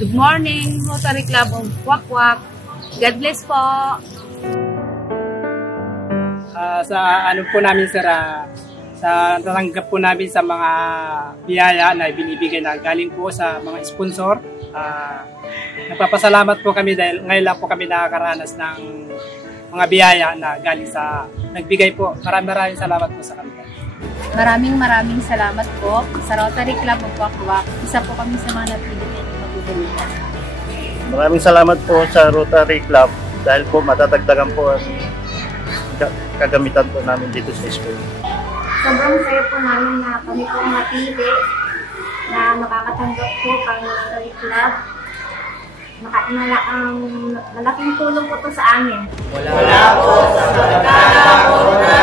Good morning, Rotary Club of Wakwak. God bless po. Sa ano po namin sir, sa natanggap po namin sa mga biyaya na binibigay na galing po sa mga sponsor. Nagpapasalamat po kami dahil ngayon lang po kami nakakaranas ng mga biyaya na galing sa nagbigay po. Maraming salamat po sa kanila. Maraming salamat po sa Rotary Club of Wakwak. Isa po kami sa mga napili na matutulungan. Maraming salamat po sa Rotary Club dahil po matatagdagan po ang kagamitan po namin dito sa school. Sobrang saya po namin na kami po napili na makakatanggap po pang Rotary Club. Malaking tulong po to sa amin. Wala po sa pagkakataon na